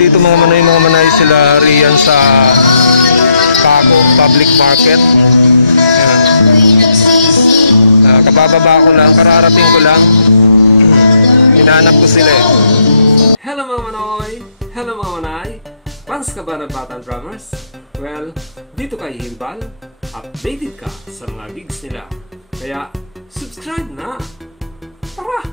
Dito mga manay sila riyan sa Paco Public Market. Ayan. Kabababa ko lang, kararating ko lang. Hinahanap ko sila eh. Hello mga manoy! Hello mga manay! Fans ka ba ng Batang Drummers? Well, dito kay Himbal, updated ka sa mga gigs nila. Kaya, subscribe na! Tara!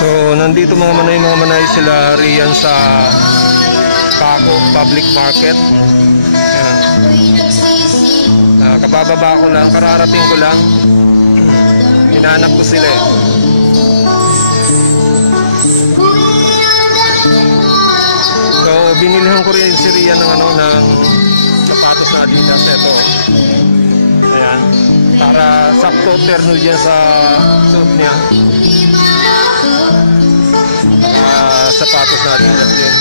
So, nandito mga manay sila riyan sa Paco Public Market. Ayan. Kabababa ko lang, kararating ko lang. Hinahanap ko sila eh. So, binilihan ko rin si Rian ng sapatos na Adidas. Ito. Ayan. Para sakto terno dyan sa suit niya. Sapatos na Adidas din.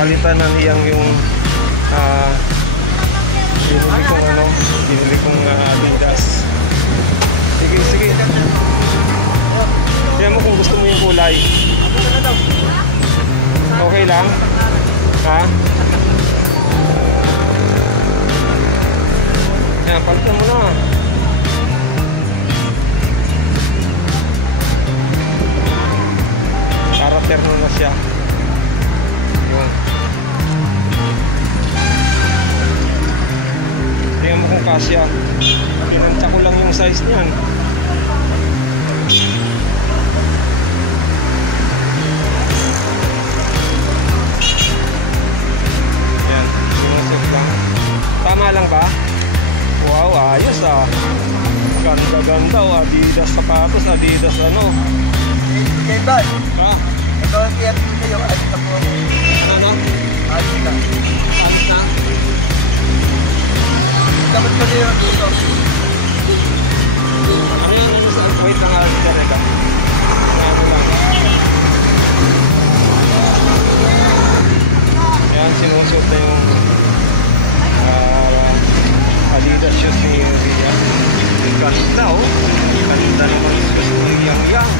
palitan na niyang yung binili kong Adidas. Sige, sige. Tingnan mo kung gusto mo yung kulay. Okay lang? Ha? Yan, palitan mo na. Terno na siya. Yun. Tingnan mo kung kasya. Tinantya ko lang yung size niyan. Yan. Sinusip lang. Tama lang ba? Wow, ayos ah. Ganda-ganda oh. Adidas sapatos. Adidas ano. Okay, bud. Ha? Ikaw ang kaya dito yung alis na po. Ano? Alis na. Alis na? Dapat ko din yung dito. Ano yan? Wait lang alis ka reka. Ano lang. Yan, sinusot na yung Adidas shoes ni Villa. Ganda oh. Ganda naman yung shoes ni Yang.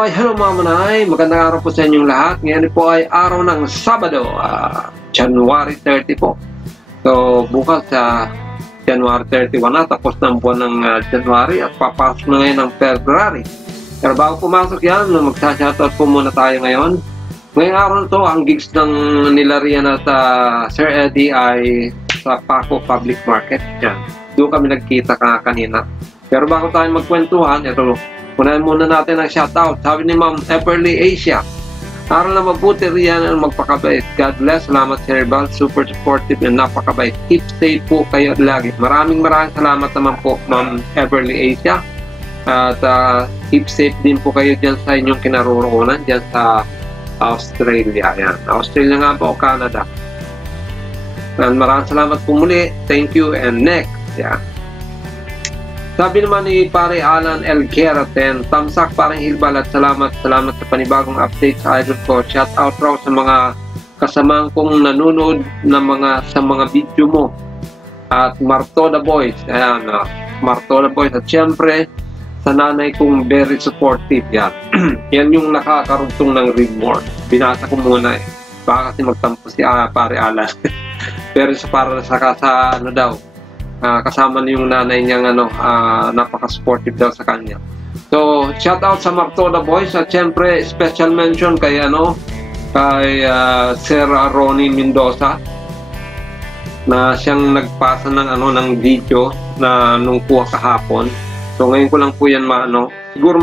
Manoy, hello mga manay, magandang araw po sa inyong lahat. Ngayon po ay araw ng Sabado, January 30 po. So bukas sa January 31 na, tapos ng buwan ng January at papasok na ngayon ng February. Pero bago pumasok yan, magsa-shoutout po muna tayo ngayon. Ngayong araw na to, ang gigs ng nila Rian at Sir Eddie ay sa Paco Public Market. Yan. Doon kami nagkita kanina. Pero bago tayo magkwentuhan, ito, unahin muna natin ang shoutout. Sabi ni Ma'am Everly Asia, aral na mabuti Rian ang magpakabait. God bless. Salamat Sir Herbal. Super supportive and napakabait. Keep safe po kayo lagi. Maraming salamat naman po Ma'am Everly Asia. At keep safe din po kayo dyan sa inyong kinaroroonan dyan sa Australia. Yan. Australia nga po o Canada. And maraming salamat po muli. Thank you and next. Yan. Sabi naman ni Pare Alan L. Keraten, tamsak parang hilbal at salamat sa panibagong update sa idol ko. Shout out raw sa mga kasamahan kong nanonood sa mga video mo. At Martoda Boys, ayan, Martoda Boys. At syempre, sa nanay kong very supportive yan. Yan yung nakakarugtong ng remorse. Binasa ko muna eh. Baka kasi magtampo si Pare Alan. Pero para sa ano daw, kasama niyo yung nanay niyang napaka-supportive daw sa kanya. So, shout out sa Martoda Boys at syempre special mention kay Sir Ronnie Mendoza na siyang nagpasa ng video na nung kuha kahapon. So, ngayon ko lang po yan siguro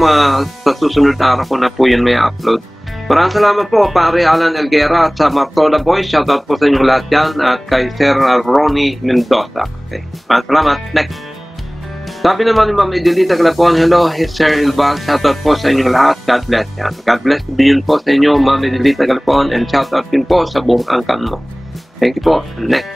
sa susunod araw ko na po yan may upload. Maraming salamat po Pare Alan Elguera at sa Martoda Boys. Shoutout po sa inyong lahat yan at kay Sir Ronnie Mendoza. Okay. Maraming salamat. Next. Sabi naman ni Ma'am Edelita Galapon, hello Sir Hilbal. Shoutout po sa inyong lahat. God bless yan. God bless din po sa inyo Ma'am Edelita Galapon and shoutout din po sa buong angkan mo. Thank you po. Next.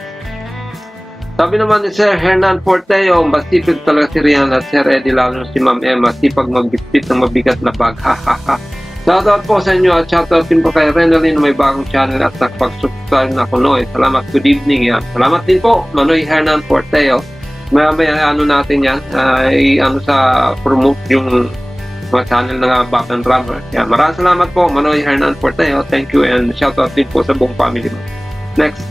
Sabi naman ni Sir Hernan Porteo, masipag talaga si Rian at Sir Eddie lalo si Ma'am Emma. Sipag magbitbit ng mabigat na bag. Ha ha ha. Shoutout po sa inyo at shoutout din po kay Renalyn na may bagong channel at nakapag-subscribe na Kunoy. Salamat, good evening yan. Salamat din po, Manoy Hernan Porteo. May natin yan, sa promote yung mga channel ng Bakan Drummer. Yan, maraming salamat po, Manoy Hernan Porteo. Thank you and shoutout din po sa buong family mo. Next.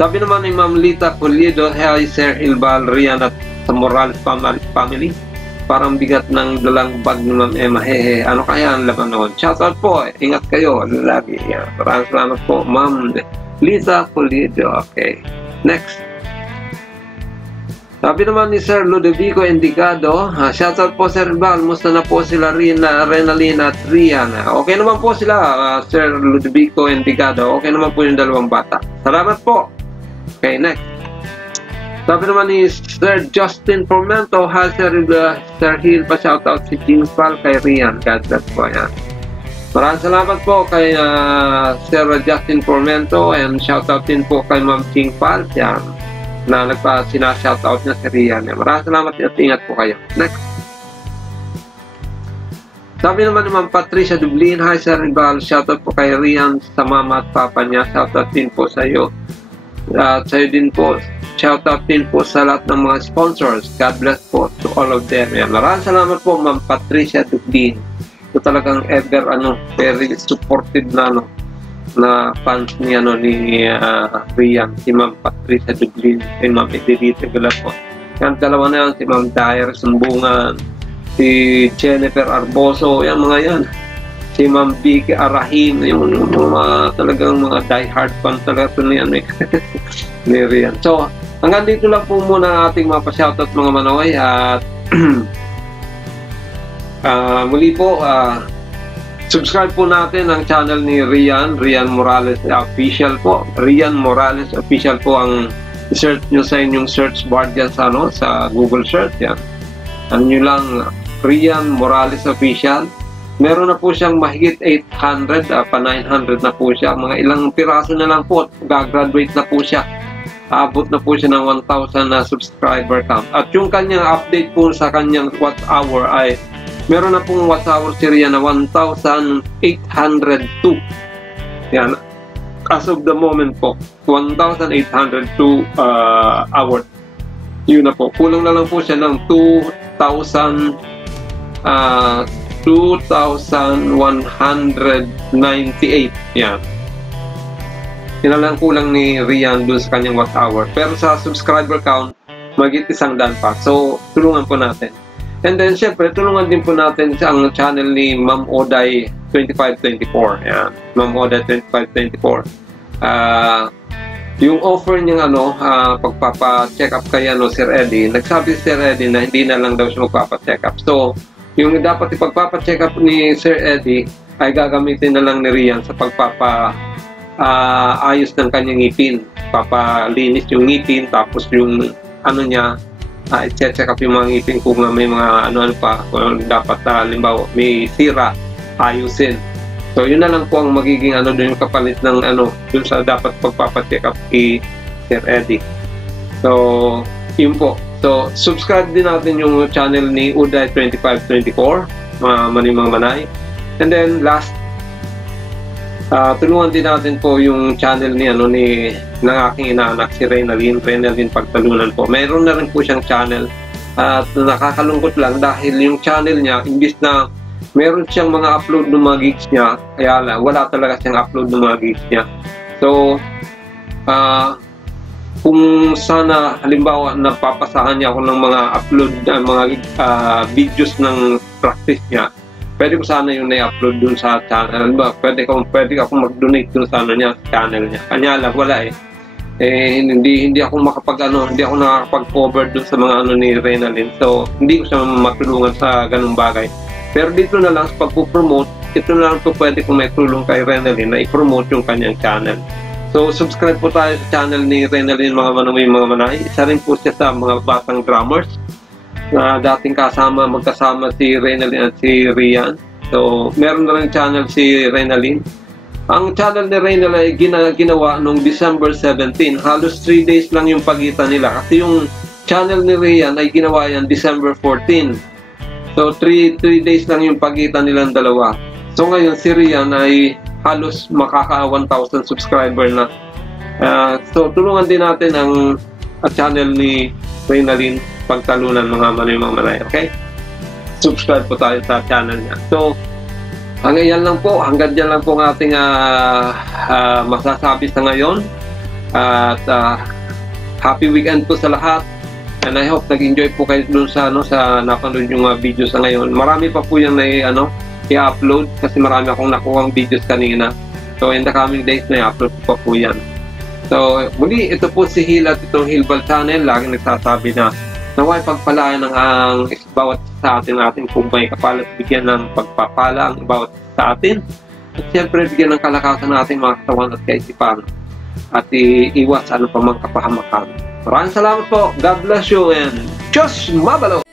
Sabi naman ni Ma'am Lita Pulido, hi Sir Hilbal, Rian at sa Morales family. Parang bigat ng dalang bag ni Ma'am Emma. Hehe, ano kaya ang laman noon? Shoutout po, ingat kayo lagi. Yan. Maraming salamat po, Ma'am Lisa Pulido. Okay, next. Sabi naman ni Sir Ludovico Indicado, shoutout po Sir Bal, musta na po sila Renalyn at Rian. Okay naman po sila, Sir Ludovico Indicado. Okay naman po yung dalawang bata. Salamat po. Okay, next. Sabi naman ni Sir Justin Formento, hi Sir Hill, pa-shoutout si James Pal kay Rian. God bless po yan. Maraming salamat po kay Sir Justin Formento and shoutout din po kay Ma'am Ching Pal yan, na sinashoutout niya si Rian. Maraming salamat at ingat po kayo. Next. Sabi naman ni Ma'am Patricia Dublin, hi Sir Ibal, shoutout po kay Rian sa mama at papa niya. Shoutout din po sa iyo. At sa iyo din po. Shoutout din po sa lahat ng mga sponsors. God bless po to all of them. Yan. Maraming salamat po Ma'am Patricia Dublin. Ito talagang ever very supportive na fans ni Rian, si Ma'am Patricia Dublin, si Ma'am Edelita Galapon. Yan dalawa na yan, si Ma'am Dyer Sumbungan, si Jennifer Arboso, yan mga yan. Si Ma'am Vicky Arahin, yung mga talagang mga die-hard fan talaga ni Rian. So, hanggang dito lang po muna ang ating mga pa-shoutout mga manoy at muli po, subscribe po natin ang channel ni Rian Morales Official po. Rian Morales Official po ang search nyo sa inyong search bar dyan sa Google search yan. Ano nyo lang, Rian Morales Official. Meron na po siyang mahigit 800, pa 900 na po siya. Mga ilang piraso na lang po, gagraduate na po siya. Abot na po siya ng 1,000 na subscriber count. At yung kanyang update po sa kanyang watch hour ay meron na pong watch hour si Rian na 1,802. Yan. As of the moment po, 1,802 hours. Yun na po. Kulang na lang po siya ng 2,000 2,198. Yan. Yun na lang kulang ni Rian dun sa kanyang watch hour. Pero sa subscriber count, magit 100 pa. So, tulungan po natin. And then, syempre, tulungan din po natin sa ang channel ni Ma'am Oday 2524. Yan. Ma'am Oday 2524. Yung offer niyang pagpapa-check up kay Sir Eddie, nagsabi si Sir Eddie na hindi na lang daw siya magpapa-check up. So, yung dapat ipagpapa-check up ni Sir Eddie ay gagamitin na lang ni Rian sa ayos ng kanyang ngipin. Papalinis yung ngipin, tapos yung i-check up yung mga ngipin kung may mga kung dapat halimbawa may sira, ayusin. So, yun na lang po ang magiging doon yung kapalit ng dun sa dapat pagpapa-check up kay Sir Eddie. So, yun po. So, subscribe din natin yung channel ni Uday 2524, mga manay. And then, last, tulungan din natin po yung channel ng aking inaanak, si Reynalyn Pagtalunan po. Mayroon na rin po siyang channel at nakakalungkot lang dahil yung channel niya, imbis na meron siyang mga upload ng mga gigs niya, kaya wala talaga siyang upload ng mga gigs niya. So, kung sana halimbawa napapasahan niya ako ng mga upload, mga videos ng practice niya, pwede ko sana yung na-upload dun sa channel. Pwede ako mag-donate dun sa channel niya. Kanya lang, wala hindi ako hindi ako nakakapag-cover dun sa mga ni Reynalyn. So, hindi ko siya matulungan sa ganung bagay. Pero dito na lang sa pagpo-promote, ito na lang po pwede kung may tulong kay Reynalyn na i-promote yung kanyang channel. So, subscribe po tayo sa channel ni Reynalyn, mga manay. Isa rin po siya sa mga batang drummers na dating magkasama si Reynalyn at si Rian. So, meron na rin channel si Reynalyn. Ang channel ni Reynalyn ay ginawa noong December 17. Halos 3 days lang yung pagitan nila. Kasi yung channel ni Rian ay ginawa yan December 14. So, 3 days lang yung pagitan nilang dalawa. So, ngayon si Rian ay halos makaka 1,000 subscriber na. So, tulungan din natin ang channel ni Reynalyn Pagtalunan, mga manay. Okay? Subscribe po tayo sa channel niya. So, hanggang dyan lang po ang ating masasabi sa ngayon. At happy weekend po sa lahat. And I hope nag-enjoy po kayo dun sa napanood yung video sa ngayon. Marami pa po yung i-upload kasi marami akong nakuhang videos kanina. So, in the coming days na i-upload pa po yan. So, muli, ito po si Hil at itong Hilbal Channel. Laging nagsasabi na naway pagpalaan ng bawat sa ating kumpay, kapalit bigyan ng pagpapala ang bawat sa atin. At siyempre, bigyan ng kalakasan ng ating mga katawan at kaisipan. At iiwas pa mang kapahamakan. Maraming salamat po. God bless you and Diyos mabalo!